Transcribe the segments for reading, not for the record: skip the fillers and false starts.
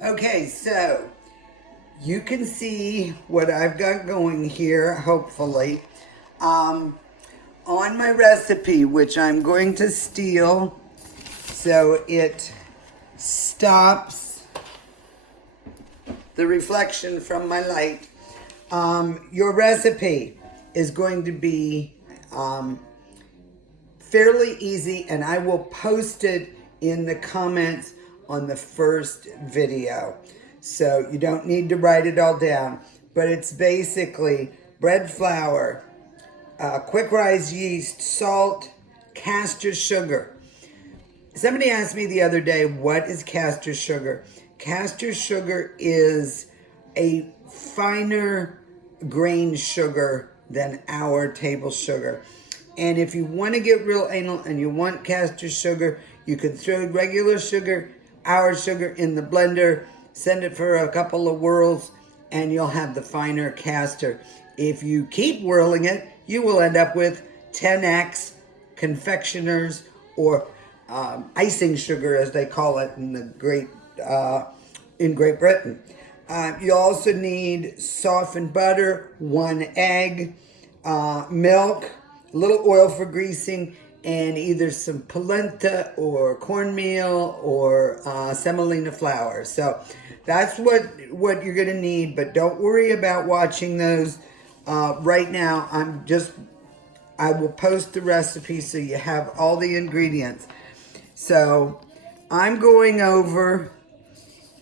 Okay, so you can see what I've got going here, hopefully. On my recipe, which I'm going to steal so it stops the reflection from my light. Your recipe is going to be fairly easy, and I will post it in the comments on the first video. So you don't need to write it all down, but it's basically bread flour, quick rise yeast, salt, castor sugar. Somebody asked me the other day, what is castor sugar? Castor sugar is a finer grain sugar than our table sugar. And if you want to get real anal and you want castor sugar, you can throw regular sugar, our sugar in the blender, send it for a couple of whirls, and you'll have the finer castor. If you keep whirling it, you will end up with 10x confectioners or icing sugar, as they call it in Great Britain. You also need softened butter, 1 egg, milk, a little oil for greasing, and either some polenta or cornmeal or semolina flour. So that's what you're going to need, but don't worry about watching those. Right now, I will post the recipe so you have all the ingredients. So I'm going over,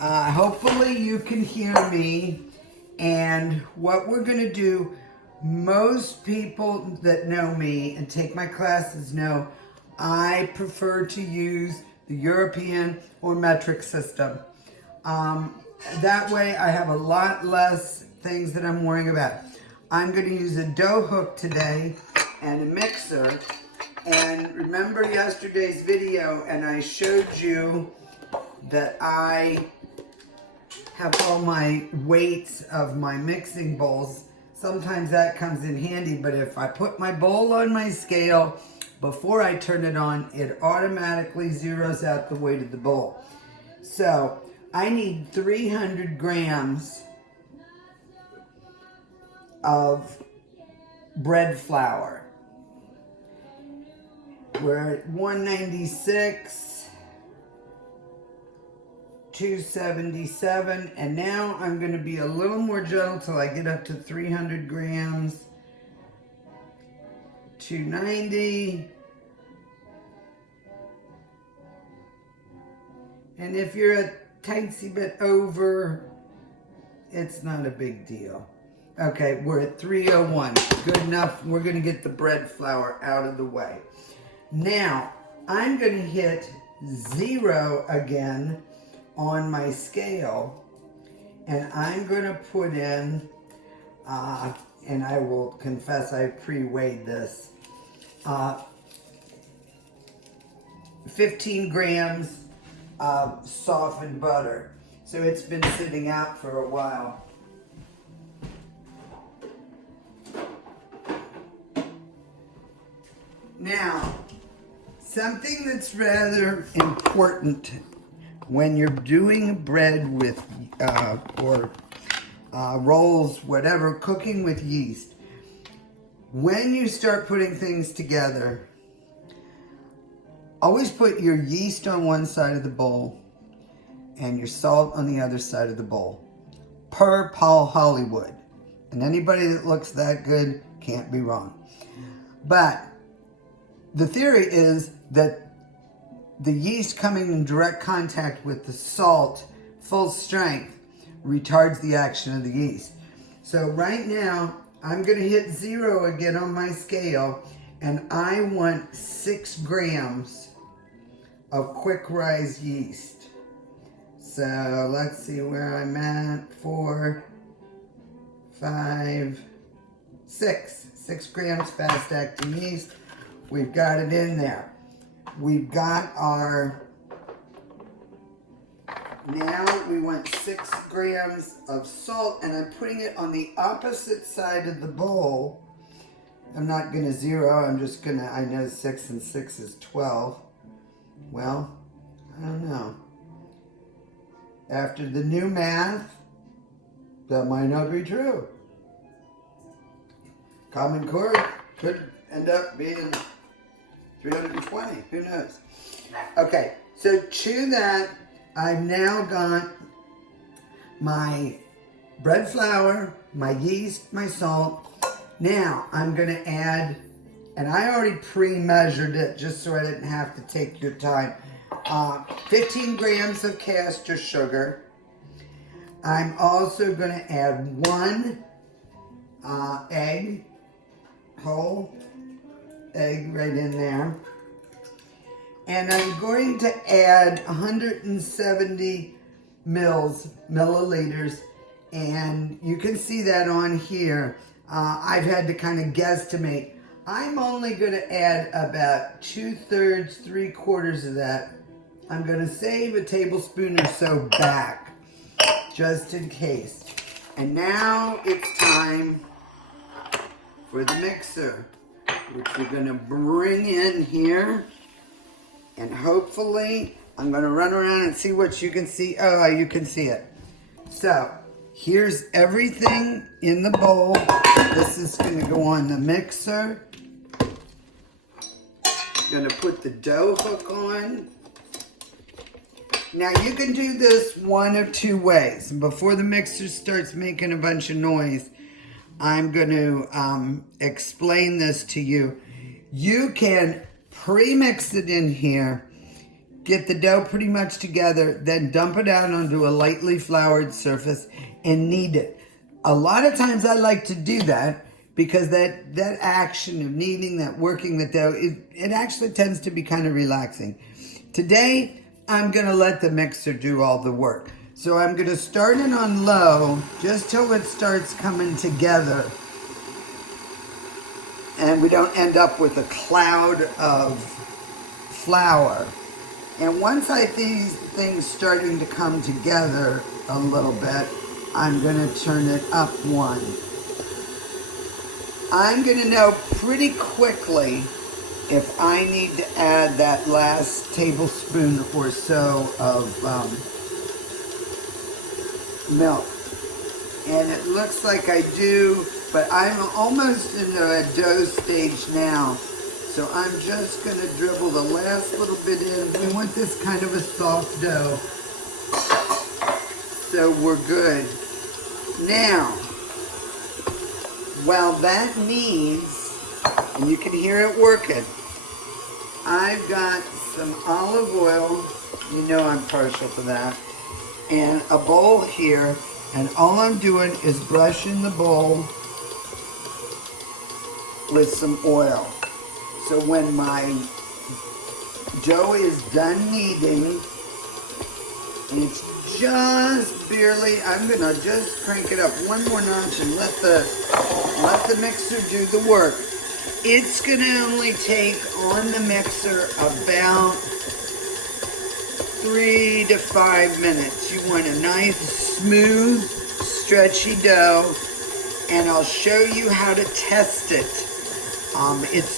hopefully you can hear me, and what we're going to do, most people that know me and take my classes know I prefer to use the European or metric system. That way I have a lot less things that I'm worrying about. I'm going to use a dough hook today and a mixer. And remember yesterday's video, and I showed you that I have all my weights of my mixing bowls. Sometimes that comes in handy, but if I put my bowl on my scale before I turn it on, it automatically zeroes out the weight of the bowl. So I need 300 grams of bread flour. We're at 196, 277, and now I'm going to be a little more gentle till I get up to 300 grams, 290, and if you're a tiny bit over, it's not a big deal. Okay, we're at 301. Good enough. We're going to get the bread flour out of the way. Now, I'm going to hit 0 again on my scale, and I'm going to put in, and I will confess I pre-weighed this, 15 grams of softened butter. So it's been sitting out for a while. Now, something that's rather important when you're doing bread with, or rolls, whatever, cooking with yeast, when you start putting things together, always put your yeast on one side of the bowl and your salt on the other side of the bowl, per Paul Hollywood. And anybody that looks that good can't be wrong. But the theory is that the yeast coming in direct contact with the salt, full strength, retards the action of the yeast. So right now, I'm going to hit 0 again on my scale, and I want 6 grams of quick rise yeast. So let's see where I'm at. 4, 5, 6. 6 grams fast acting yeast. We've got it in there. We've got our, now we want 6 grams of salt, and I'm putting it on the opposite side of the bowl. I'm not going to 0, I'm just going to, I know 6 and 6 is 12. Well, I don't know. after the new math, that might not be true. Common Core could end up being 320, who knows? Okay, so to that, I've now got my bread flour, my yeast, my salt. Now I'm gonna add, and I already pre-measured it just so I didn't have to take your time, 15 grams of caster sugar. I'm also gonna add 1 egg, whole egg right in there. And I'm going to add 170 milliliters, and you can see that on here. I've had to kind of guesstimate. I'm only going to add about 2/3, 3/4 of that. I'm going to save a tablespoon or so back, just in case. And now it's time for the mixer, which we're going to bring in here. And hopefully, I'm going to run around and see what you can see. Oh, you can see it. So, here's everything in the bowl. This is going to go on the mixer. Going to put the dough hook on. Now, you can do this one of two ways. Before the mixer starts making a bunch of noise, I'm going to explain this to you. You can pre-mix it in here, get the dough pretty much together, then dump it out onto a lightly floured surface and knead it. A lot of times I like to do that because that action of kneading, that working the dough, it actually tends to be kind of relaxing. Today, I'm gonna let the mixer do all the work. So I'm gonna start it on low just till it starts coming together and we don't end up with a cloud of flour. And once I see things starting to come together a little bit, I'm gonna turn it up 1. I'm gonna know pretty quickly if I need to add that last tablespoon or so of milk. And it looks like I do, but I'm almost in a dough stage now. So I'm just gonna dribble the last little bit in. We want this kind of a soft dough. So we're good. Now, while that kneads, and you can hear it working, I've got some olive oil, you know I'm partial to that, and a bowl here, and all I'm doing is brushing the bowl with some oil. So when my dough is done kneading, and it's just barely, I'm gonna just crank it up one more notch and let the mixer do the work. It's gonna only take on the mixer about 3 to 5 minutes. You want a nice, smooth, stretchy dough, and I'll show you how to test it.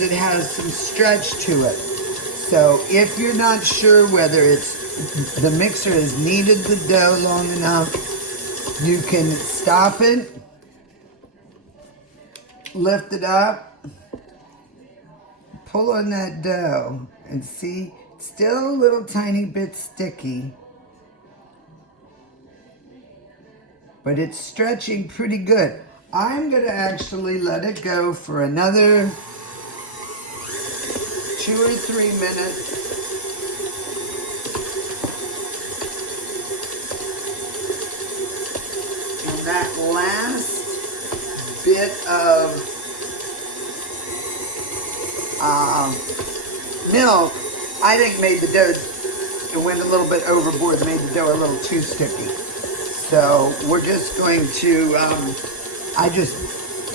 It has some stretch to it. So if you're not sure whether the mixer has kneaded the dough long enough, you can stop it, lift it up, pull on that dough, and see, it's still a little tiny bit sticky, but it's stretching pretty good. I'm gonna actually let it go for another 2 or 3 minutes. And that last bit of milk, I think made the dough, it went a little bit overboard, made the dough a little too sticky. So we're just going to, I just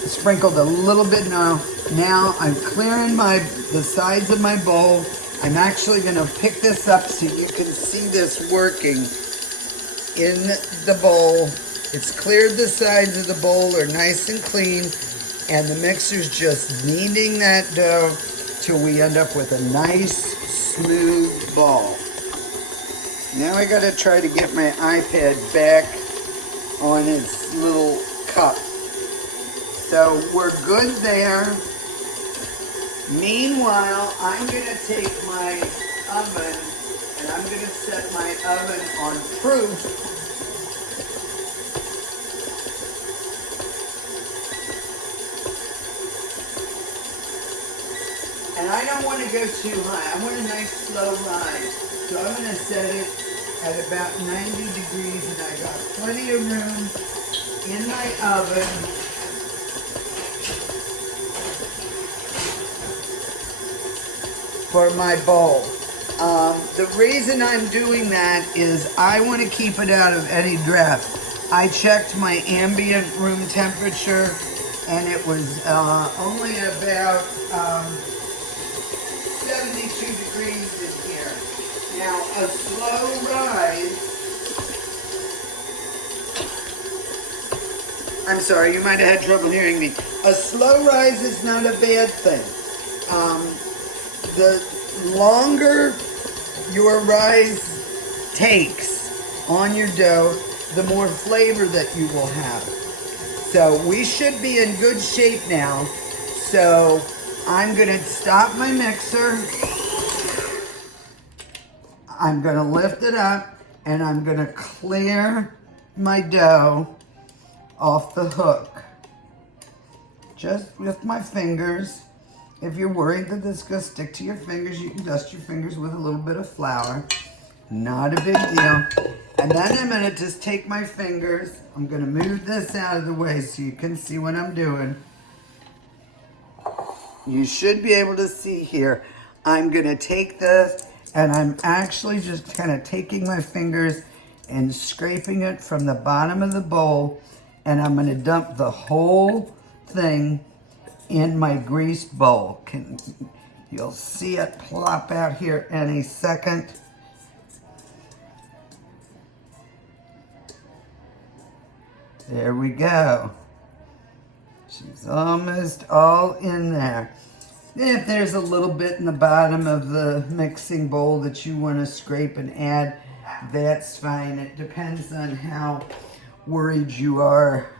sprinkled a little bit now. Now I'm clearing the sides of my bowl. I'm actually going to pick this up so you can see this working in the bowl. It's cleared, the sides of the bowl are nice and clean, and the mixer's just kneading that dough till we end up with a nice, smooth ball. Now I gotta try to get my iPad back on its little cup. So we're good there. Meanwhile, I'm gonna take my oven and I'm gonna set my oven on proof. And I don't want to go too high. I want a nice slow rise. So I'm going to set it at about 90 degrees, and I got plenty of room in my oven for my bowl. The reason I'm doing that is I want to keep it out of any draft. I checked my ambient room temperature, and it was only about 72 degrees in here. Now, a slow rise, I'm sorry, you might have had trouble hearing me. A slow rise is not a bad thing. The longer your rise takes on your dough, the more flavor that you will have. So we should be in good shape now. So I'm gonna stop my mixer. I'm gonna lift it up and I'm gonna clear my dough off the hook. Just with my fingers. If you're worried that this is gonna stick to your fingers, you can dust your fingers with a little bit of flour. Not a big deal. And then I'm gonna just take my fingers. I'm gonna move this out of the way so you can see what I'm doing. You should be able to see here. I'm gonna take this and I'm actually just kind of taking my fingers and scraping it from the bottom of the bowl, and I'm gonna dump the whole thing in my greased bowl. You'll see it plop out here any second. There we go. She's almost all in there. If there's a little bit in the bottom of the mixing bowl that you want to scrape and add, that's fine. It depends on how worried you are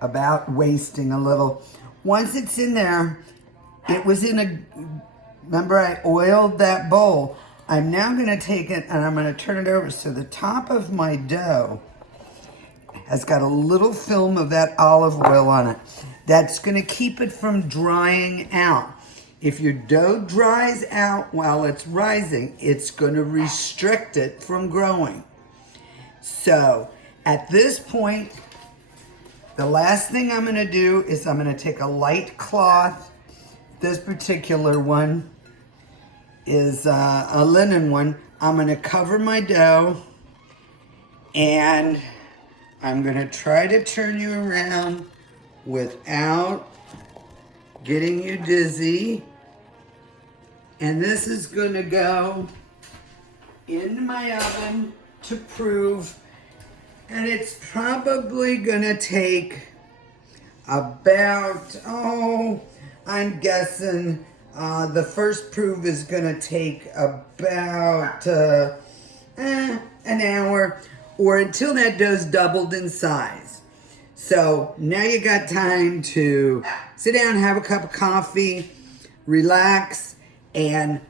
about wasting a little. Once it's in there, it was in a, remember I oiled that bowl. I'm now going to take it and I'm going to turn it over so the top of my dough has got a little film of that olive oil on it. That's going to keep it from drying out. If your dough dries out while it's rising, it's going to restrict it from growing. So at this point, the last thing I'm going to do is I'm going to take a light cloth. This particular one is a linen one. I'm going to cover my dough and I'm going to try to turn you around without getting you dizzy. And this is going to go into my oven to prove. And it's probably going to take about, I'm guessing the first proof is going to take about an hour, or until that dough's doubled in size. So now you got time to sit down, have a cup of coffee, relax, and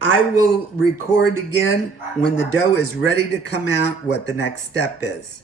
I will record again when the dough is ready to come out what the next step is.